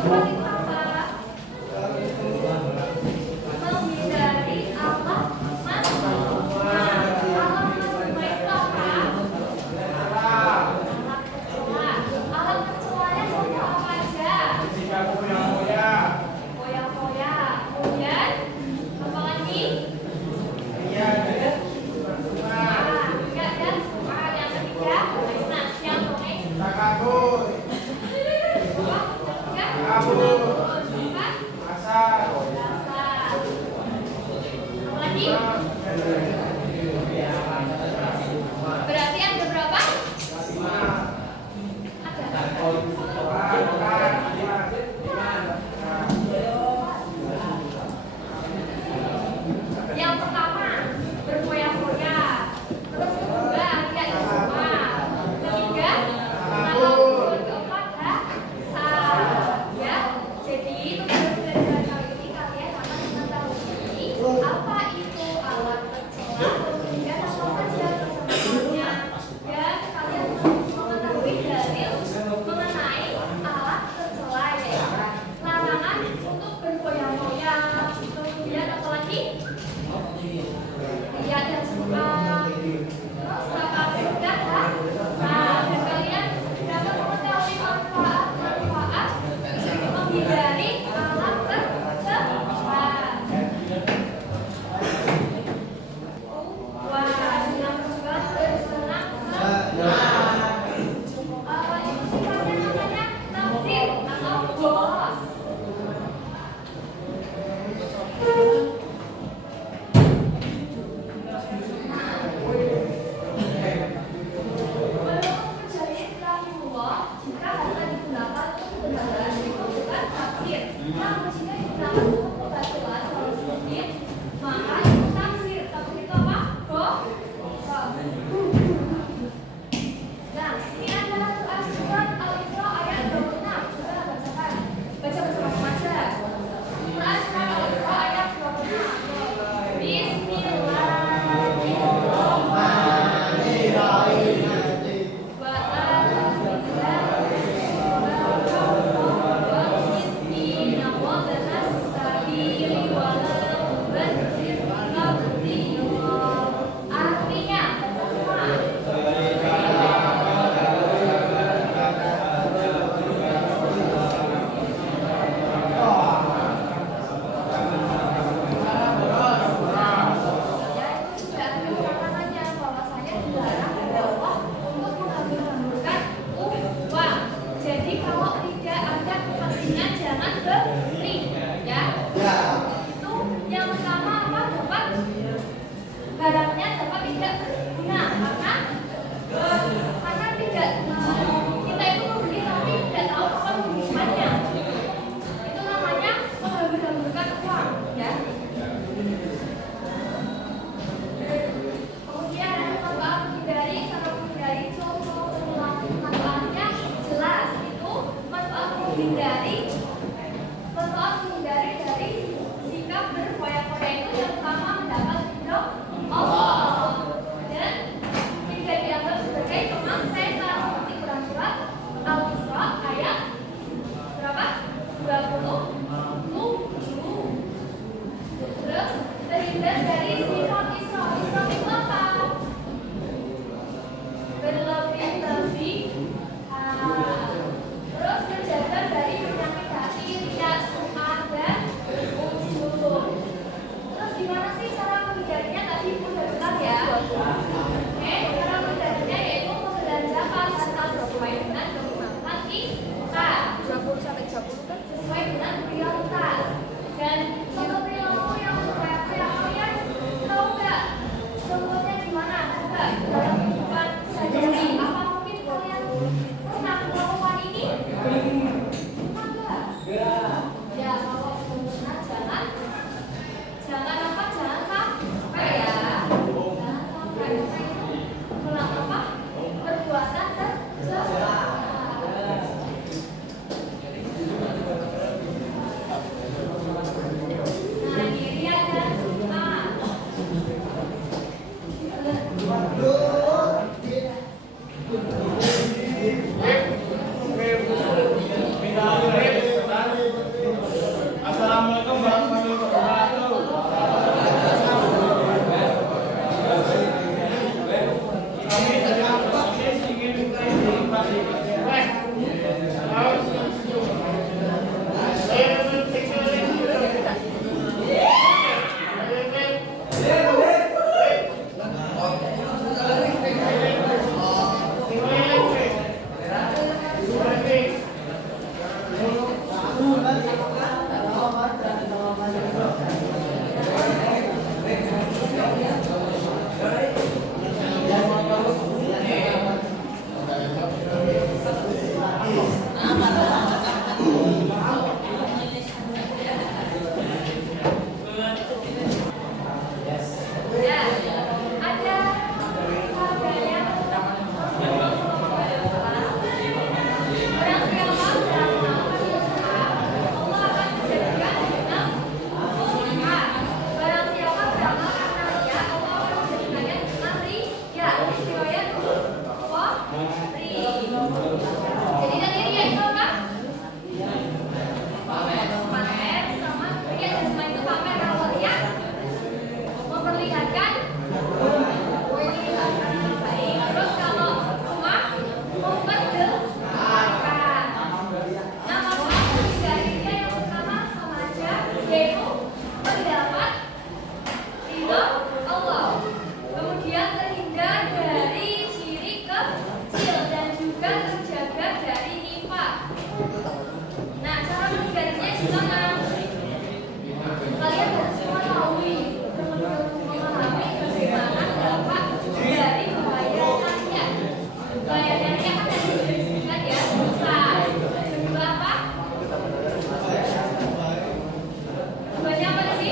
keempat itu apa? Menghindari alat masuk. Alat masuk itu apa? Alat kecoa. Alat kecoanya contoh apa aja? Foya-foya. Kemudian apa lagi? Enggak dan yang ketiga. Nah, yang dongeng. Ketiga. Jadi yang ini yaitu apa? Pamer sama ya semua itu pamer awalnya memperlihatkan baik. Terus kalau cuma memperdengarkan. Nah, maka kriterianya yang pertama sama aja yaitu pendapat ridho Allah. Kemudian terhindar dari syirik kecil dan juga terjaga dari nifaq. Nah, cara menghindarinya gimana? Kalian harus mengetahui dan memahami bagaimana dampak dari bahayanya. Bahayanya akan disebutkan ya, besar. Kedua apa? Keduanya apa tadi?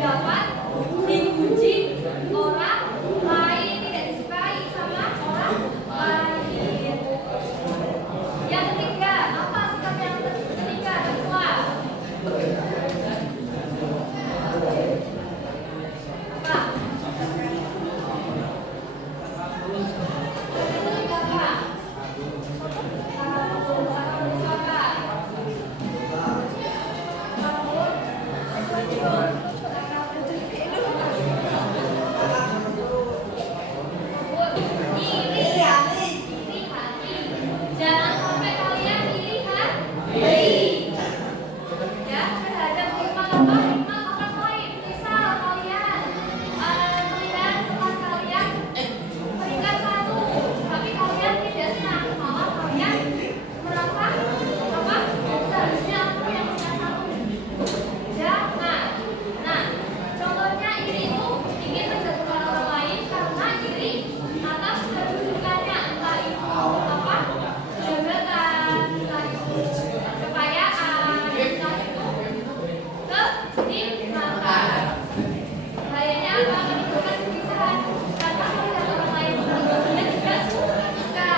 Dapat dipuji orang lain, tidak disukai sama orang lain. Yang ketiga, apa sikap yang ketiga? Kedua, apa? Ketiga apa? Iri hati. Jangan sampai kalian iri hati. Ya, terhadap hikmah apa? Hikmah orang lain. Misal kalian melihat teman kalian peringkat 1, tapi kalian tidak senang, malah kalian merasa apa? Seharusnya aku yang peringkat 1. Jangan. Nah, contohnya iri itu ingin menjatuhkan orang lain karena iri atas kedudukannya, entah itu apa? Jabatan, entah itu kekayaan, entah itu kenikmatan. Bahayanya apa? Menimbulkan perpisahan karena melihat orang lain dia tidak suka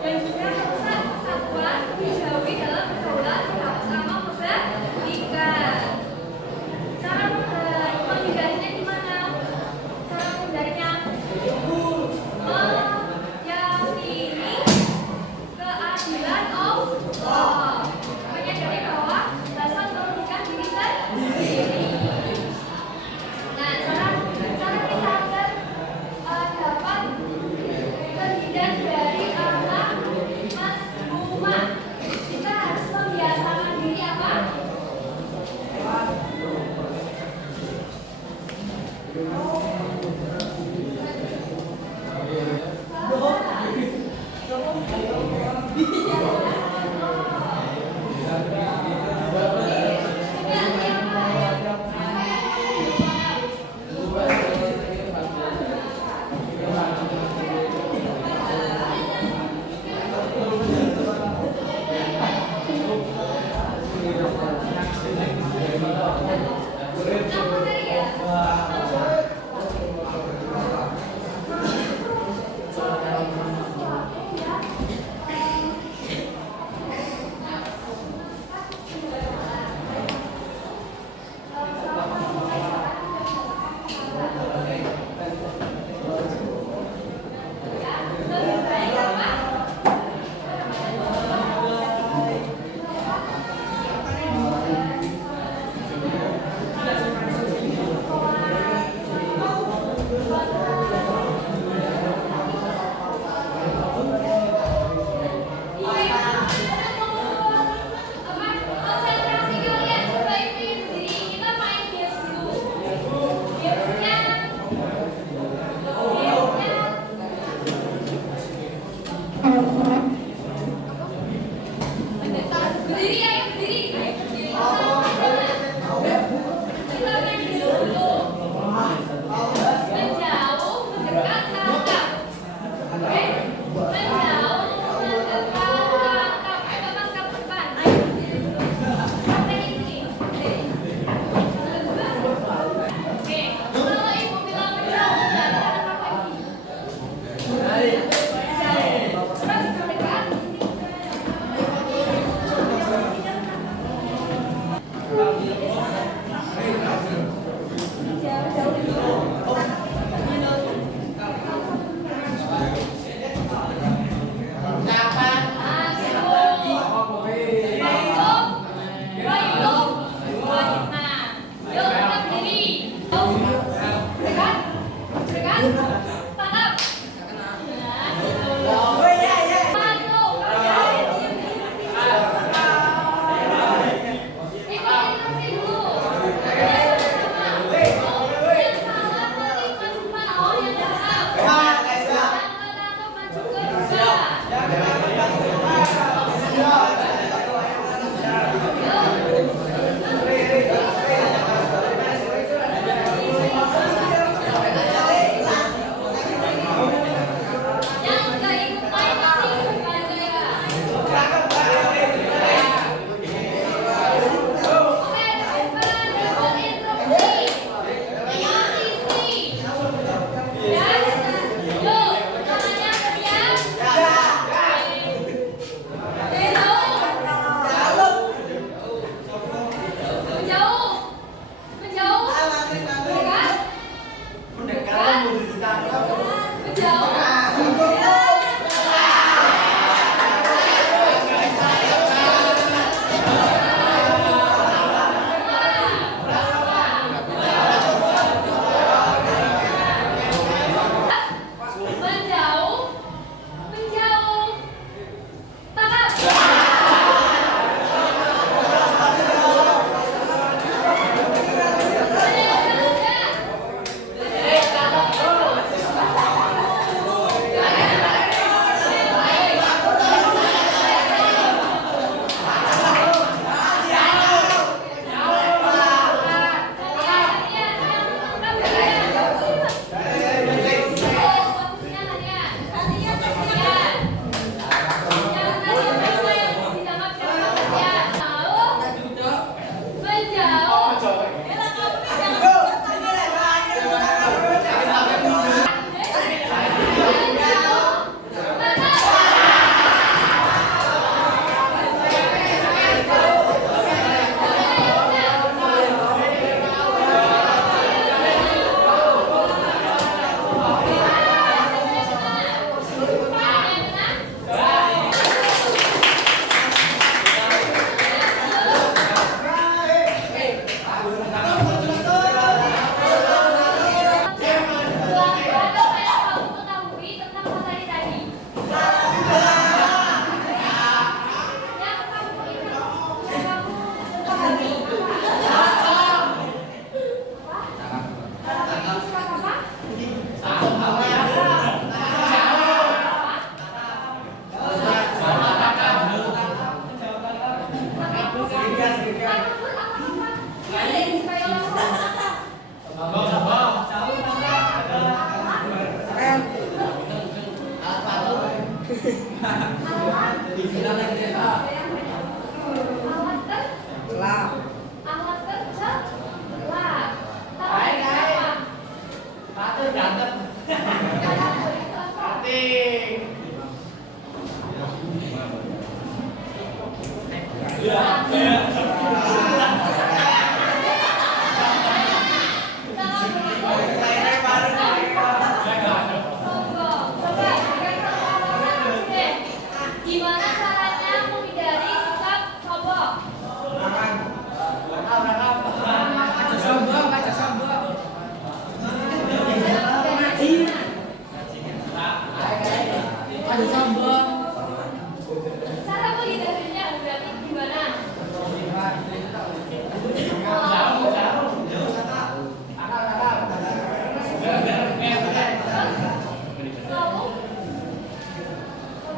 dan juga merusak persatuan, dijauhi dalam pergaulan bersama kebaikan. Cara menghindarinya gimana? Cara menghindarinya meyakini keadilan Allah, menyadari bahwa dasar merugikan diri sendiri. Nah, cara kita agar dapat terhindar dari alam mazmumah, kita harus membiasakan diri apa?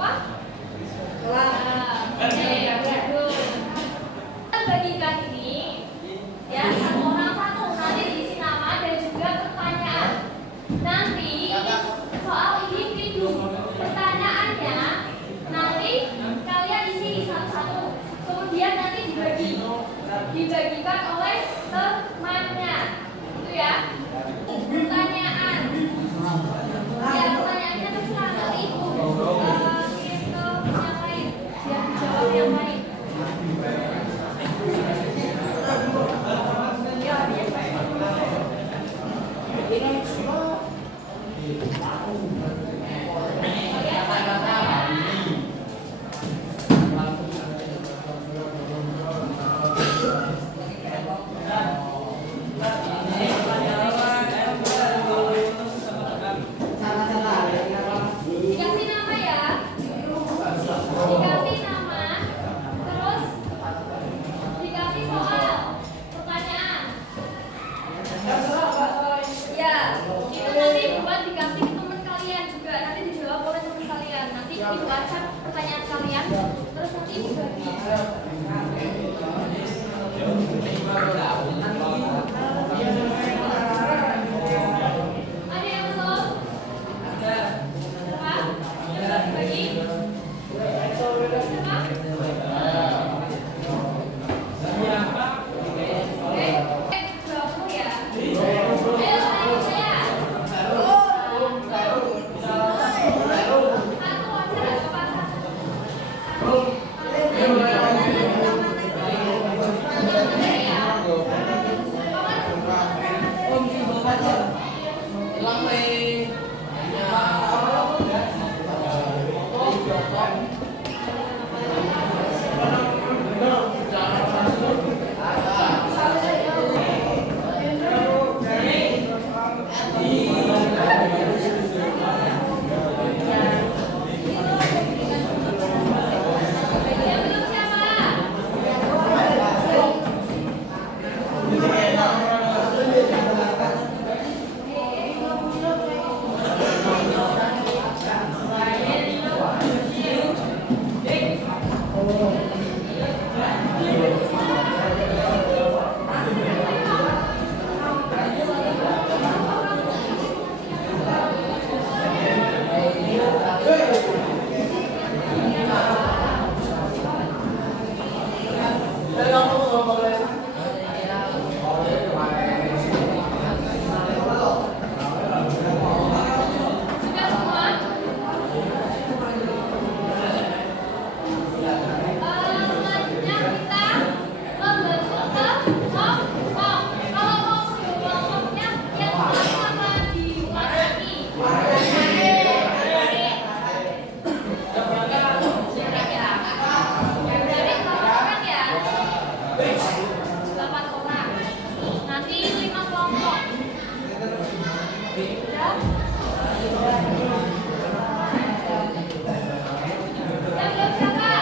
apa? Kelas. Oke, bagus. Kita bagikan ini ya satu orang satu. Nanti diisi nama dan juga pertanyaan. Nanti soal individu. Pertanyaannya nanti kalian isi satu-satu. Kemudian nanti dibagikan oleh temannya. Itu ya. Pertanyaan. Ya, pertanyaannya terserah nanti ibu kirim ke yang lain. Biar dijawab yang lain. Dikasih nama ya. Dikasih nama. Terus dikasih soal. Pertanyaan. Ya, itu nanti buat dikasih ke teman kalian juga. Nanti dijawab oleh teman kalian. Nanti ibu acak pertanyaan kalian. Terus nanti dibagi. Ada yang belum? Siapa? Yang belum dibagi? Siapa? Dapur ya. Ayo saya. Satu aja apa satu? Yang belum siapa? Sudah semua? Selanjutnya kita membentuk kelompok. Kalau mau kelompoknya yang pertama diwarnai. Dari 8 orang ya. 8 orang. Nanti 5 kelompok. Sudah? Yang belum siapa?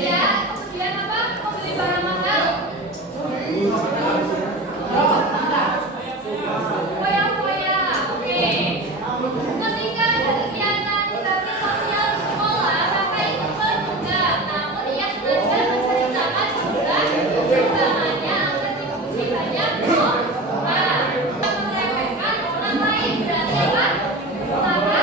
Ya, kemudian apa? Membeli barang mahal. Foya-foya. Oke. Ketika ada kegiatan bakti sosial di sekolah, maka ikut menunggak. Namun ia sengaja menceritakan sumbangannya agar dipuji banyak orang. Tak meremehkan orang lain. Berarti apa? Maka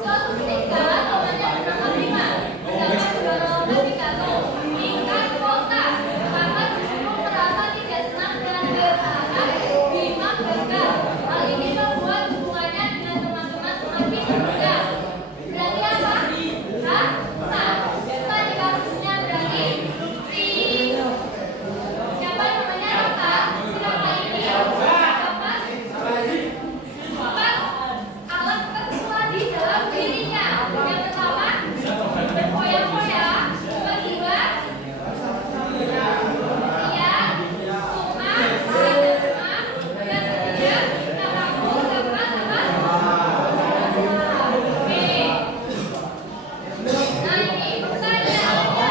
suatu ketika temannya bernama Bima mendapat juara lomba pidato tingkat kota. Maka justru merasa tidak senang dan berharap Bima gagal. Hal ini membuat hubungannya dengan teman-teman semakin rendah. Berarti apa? Hah? Nah, tadi kasusnya berarti si siapa namanya Raka? Si Raka ini dapat alat tercela di dalam dirinya. Yang pertama, berfoya-foya. Kedua, iya, sukma, yang ketiga, namamu dapat apa? Oke. Nah ini pertanyaannya.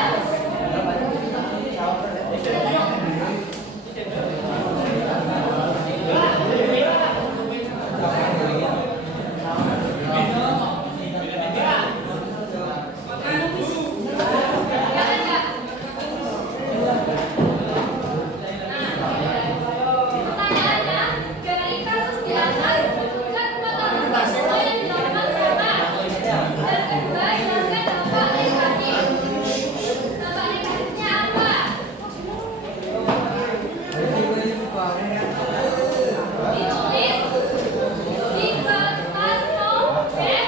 Pertanyaannya, dari kasus di atas, tunjukkan 4 kasus tersebut yang dilakukan Rama. Dan kedua, jelaskan dampak negatif. Dampak negatifnya apa? Ditulis di kertas sobek.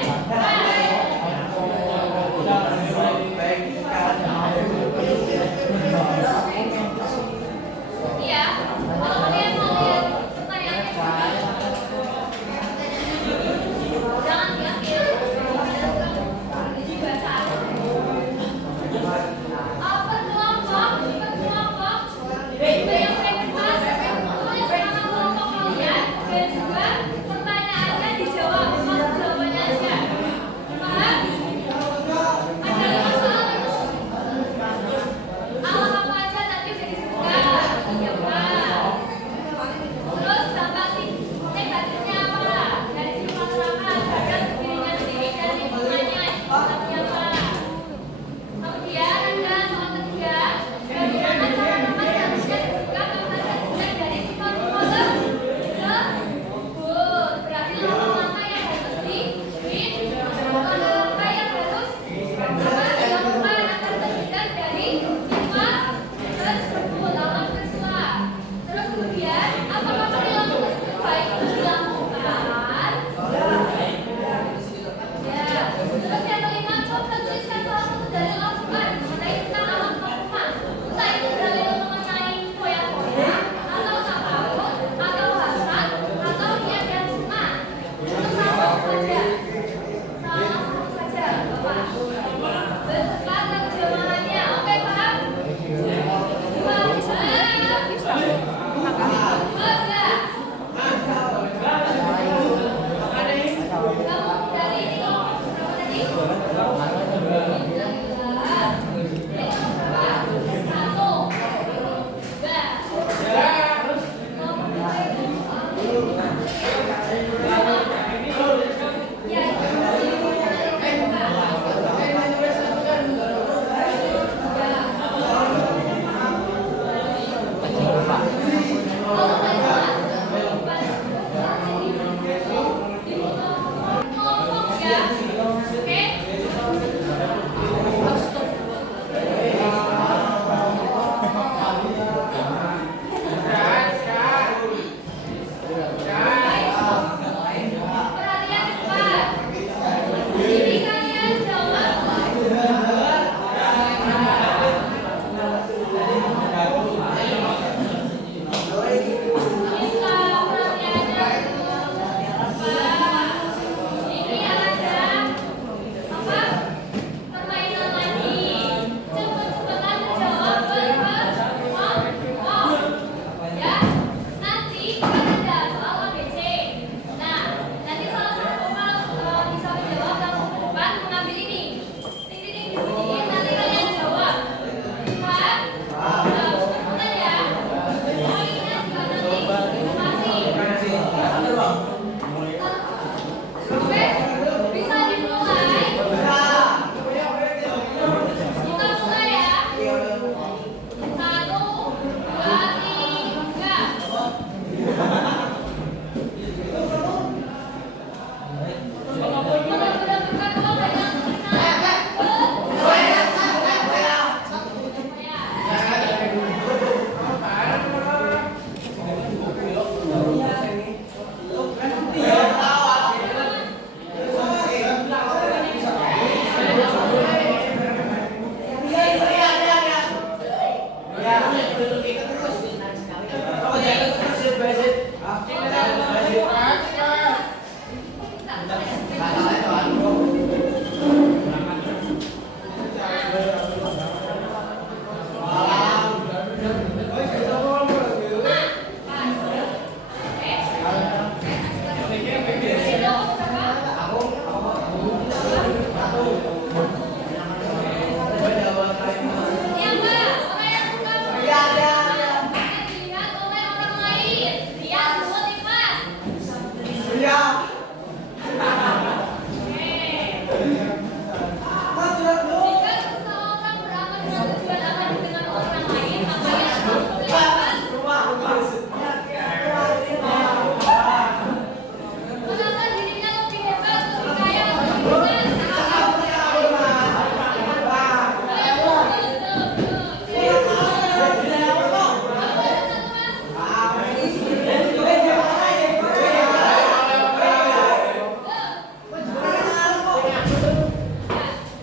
Iya, kalau kalian mau lihat pertanyaannya jangan diambil, dibaca. Per kelompok, itu yang bebas. Tulis nama kelompok kalian dan juga pertanyaannya dijawab. Masuk jawabannya aja. Paham? Ada 5 soal itu. Alam apa aja nanti bisa disebutkan. Ya, Pak. Terus dampak negatifnya apa? Dari sifat Rama terhadap dirinya sendiri dan lingkungannya. Tapi apa? Kemudian ada soal ketiga, bagaimana cara Rama seharusnya bersikap menghadapi dari sifat-sifat tersebut. Berarti langkah-langkah yang harus dilakukan, langkah yang harus dilakukan agar terhindar dari sifat tersebut, alam tercela. Terus kemudian, apakah perilaku tersebut baik untuk dilakukan? Ya. Terus yang kelima, coba tuliskan salah satu dari lakukan mengenai tentang alam pengumuman. Entah itu dalil mengenai foya-foya, atau takabur, atau hasad, atau niat dan sunnah. Itu salah saja. Bapak. Beserta terjemahannya. Oke, paham? Oke.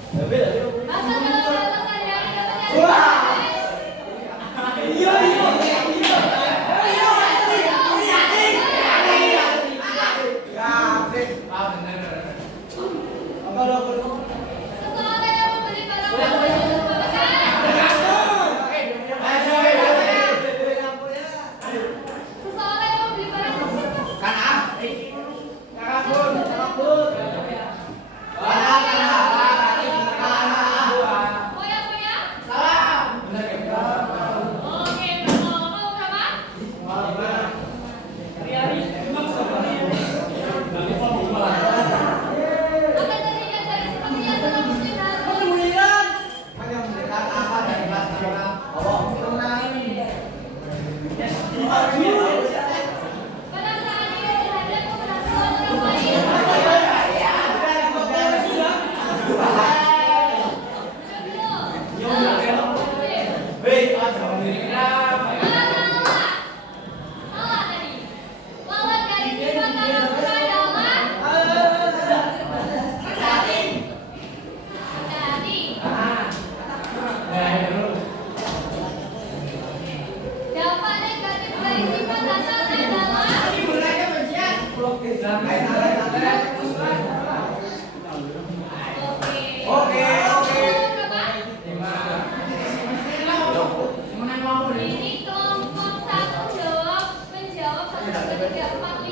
Masa kalau bahasa sehari-hari dapat Wah. Iya. Seseorang yang membeli barang mewah untuk berlebihan. Seseorang yang membeli barang Moya-moya? Oke, kamu berapa? Akan terlihat dari sepertinya senang melihat pada saat dia terhadap keberhasilan orang lain. Salah tadi. Lawan dari sifat takabur adalah hati. Dampak negatif dari sifat hasad adalah Oke. Berapa? Ini kelompok satu menjawab 1, 2, 3, 4, 5.